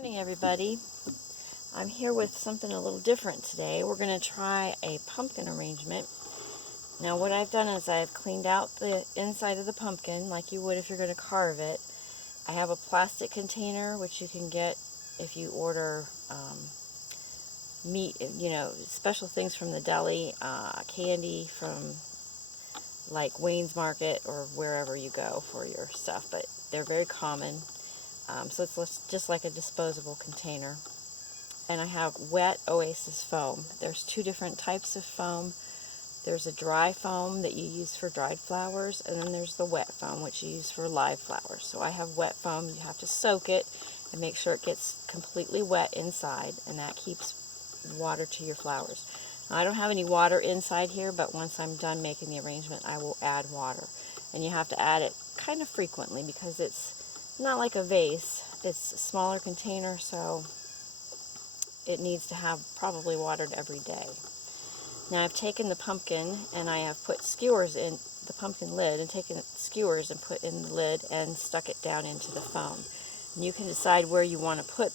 Morning, everybody. I'm here with something a little different today. We're going to try a pumpkin arrangement. Now what I've done is I've cleaned out the inside of the pumpkin like you would if you're going to carve it. I have a plastic container which you can get if you order meat, special things from the deli, candy from like Wayne's Market or wherever you go for your stuff, but they're very common. So it's just like a disposable container. And I have wet Oasis foam. There's two different types of foam. There's a dry foam that you use for dried flowers, and then there's the wet foam, which you use for live flowers. So I have wet foam. You have to soak it and make sure it gets completely wet inside, and that keeps water to your flowers. Now, I don't have any water inside here, but once I'm done making the arrangement, I will add water. And you have to add it kind of frequently because it's not like a vase. It's a smaller container, so it needs to have probably watered every day. Now I've taken the pumpkin and I have put skewers in the pumpkin lid and taken skewers and put in the lid and stuck it down into the foam. And you can decide where you want to put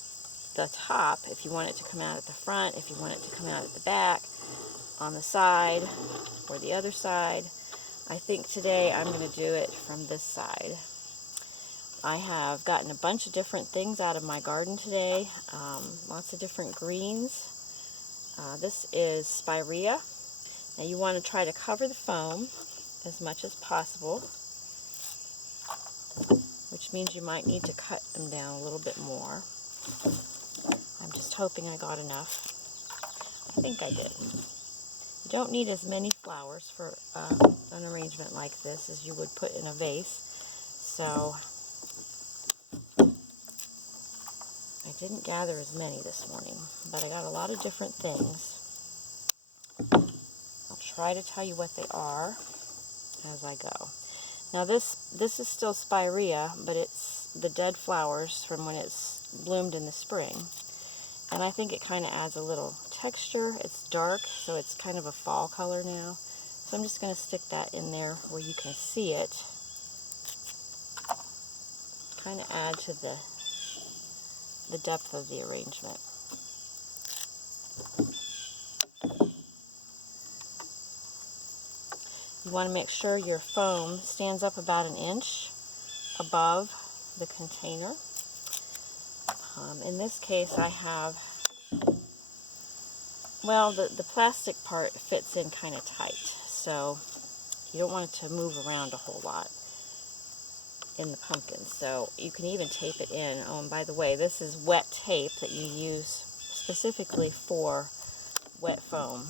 the top, if you want it to come out at the front, if you want it to come out at the back, on the side, or the other side. I think today I'm going to do it from this side. I have gotten a bunch of different things out of my garden today, lots of different greens. This is spirea. Now you want to try to cover the foam as much as possible, which means you might need to cut them down a little bit more. I'm just hoping I got enough. I think I did. You don't need as many flowers for an arrangement like this as you would put in a vase, so I didn't gather as many this morning, but I got a lot of different things. I'll try to tell you what they are as I go. Now this is still spirea, but it's the dead flowers from when it's bloomed in the spring. And I think it kind of adds a little texture. It's dark, so it's kind of a fall color now. So I'm just going to stick that in there where you can see it. Kind of add to the depth of the arrangement. You want to make sure your foam stands up about an inch above the container. In this case I have, well, the plastic part fits in kind of tight, so you don't want it to move around a whole lot in the pumpkin. So you can even tape it in. Oh, and by the way, this is wet tape that you use specifically for wet foam.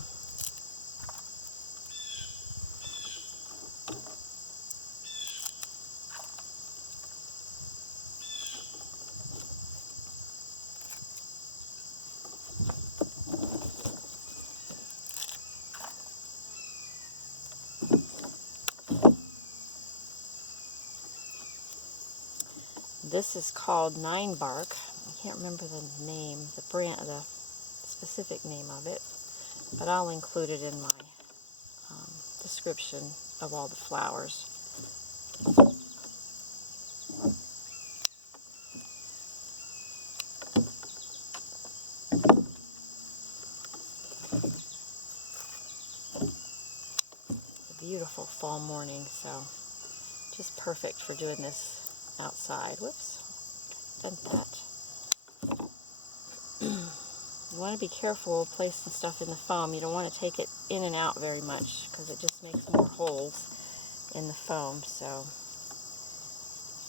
This is called 9 Bark. I can't remember the name, the specific name of it, but I'll include it in my description of all the flowers. It's a beautiful fall morning, so just perfect for doing this outside. Whoops, bent that. You want to be careful placing stuff in the foam. You don't want to take it in and out very much because it just makes more holes in the foam. So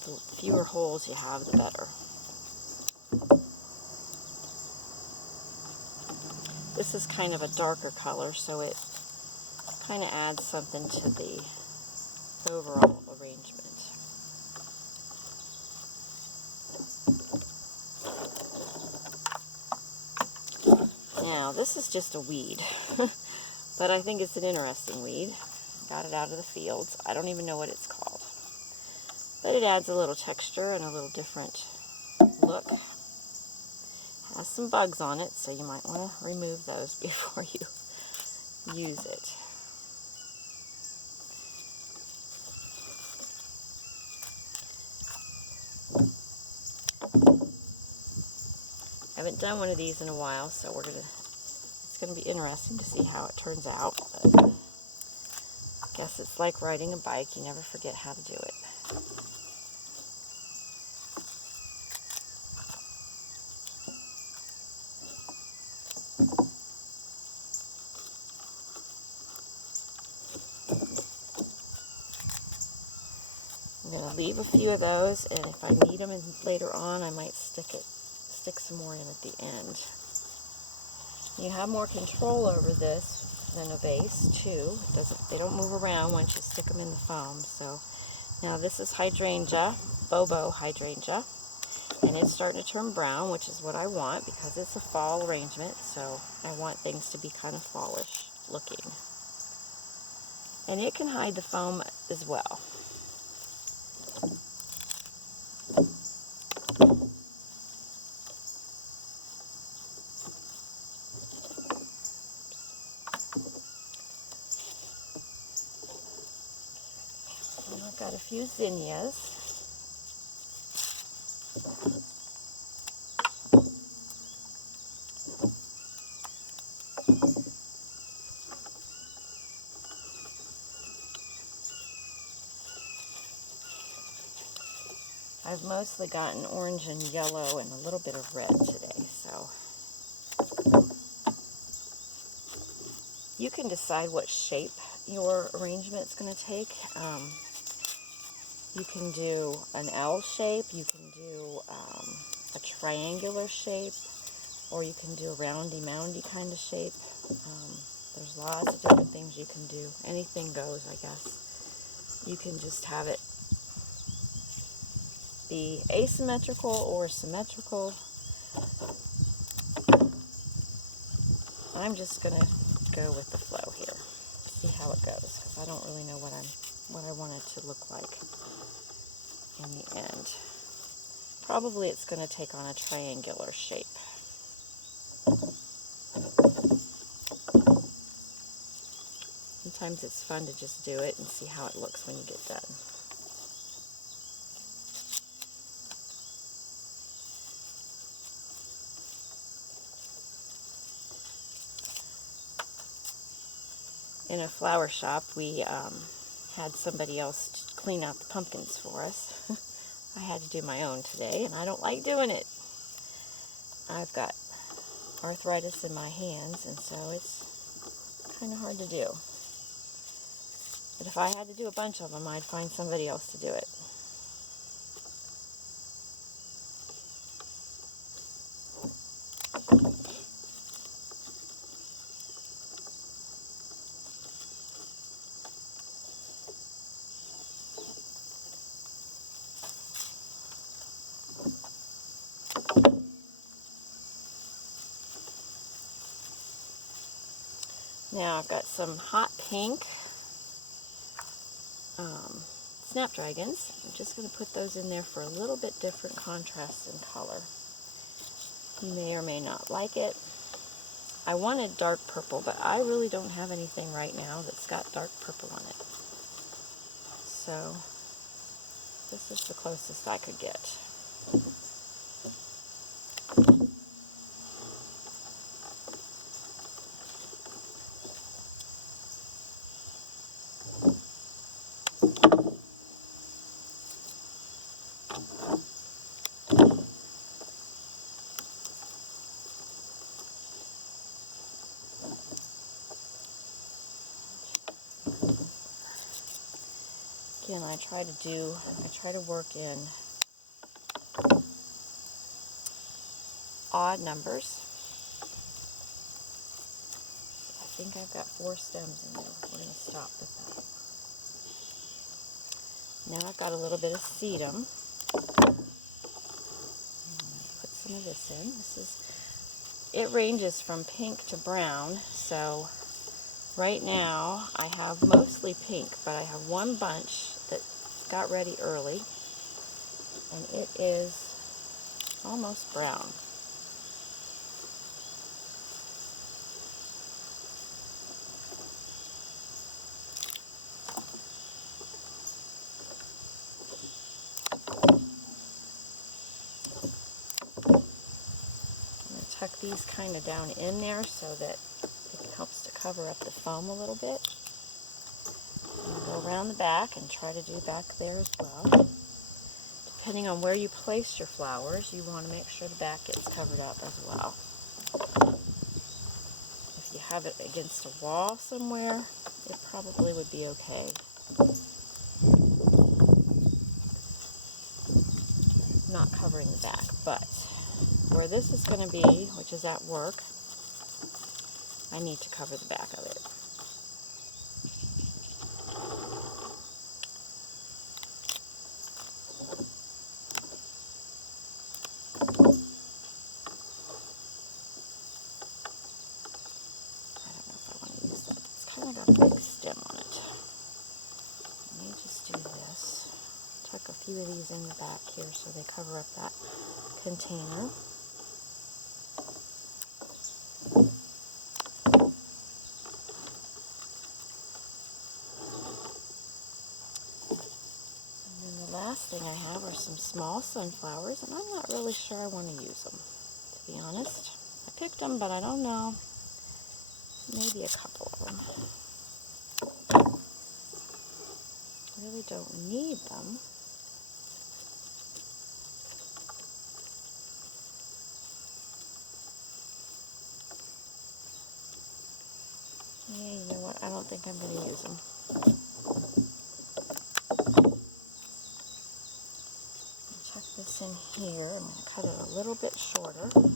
the fewer holes you have, the better. This is kind of a darker color, so it kind of adds something to the overall arrangement. Now, this is just a weed, but I think it's an interesting weed. Got it out of the fields. I don't even know what it's called. But it adds a little texture and a little different look. Has some bugs on it, so you might want to remove those before you use it. I haven't done one of these in a while, so it's gonna be interesting to see how it turns out. But I guess it's like riding a bike, you never forget how to do it. I'm going to leave a few of those, and if I need them later on, I might stick some more in at the end. You have more control over this than a vase too. They don't move around once you stick them in the foam. So now this is hydrangea, Bobo hydrangea, and it's starting to turn brown, which is what I want because it's a fall arrangement. So I want things to be kind of fallish looking, and it can hide the foam as well. I've got a few zinnias. I've mostly gotten orange and yellow and a little bit of red today, so you can decide what shape your arrangement is going to take. You can do an L shape, you can do a triangular shape, or you can do a roundy-moundy kind of shape. There's lots of different things you can do. Anything goes, I guess. You can just have it be asymmetrical or symmetrical. I'm just going to go with the flow here, see how it goes, because I don't really know what I want it to look like in the end. Probably it's going to take on a triangular shape. Sometimes it's fun to just do it and see how it looks when you get done. In a flower shop, we had somebody else clean out the pumpkins for us. I had to do my own today, and I don't like doing it. I've got arthritis in my hands, and so it's kind of hard to do. But if I had to do a bunch of them, I'd find somebody else to do it. Now I've got some hot pink snapdragons. I'm just going to put those in there for a little bit different contrast in color. You may or may not like it. I wanted dark purple, but I really don't have anything right now that's got dark purple on it. So this is the closest I could get. Again, I try to work in odd numbers. I think I've got 4 stems in there. We're going to stop with that. Now I've got a little bit of sedum. Put some of this in. It ranges from pink to brown, so right now I have mostly pink, but I have one bunch that got ready early, and it is almost brown. tuck these kind of down in there so that it helps to cover up the foam a little bit. And go around the back and try to do back there as well. Depending on where you place your flowers, you want to make sure the back gets covered up as well. If you have it against a wall somewhere, it probably would be okay. Not covering the back, but where this is going to be, which is at work, I need to cover the back of it. Got a big stem on it. Let me just do this. Tuck a few of these in the back here so they cover up that container. And then the last thing I have are some small sunflowers, and I'm not really sure I want to use them, to be honest. I picked them, but I don't know. Maybe a couple of them. Really don't need them. Yeah, you know what? I don't think I'm going to use them. Chuck this in here. I'm going to cut it a little bit shorter.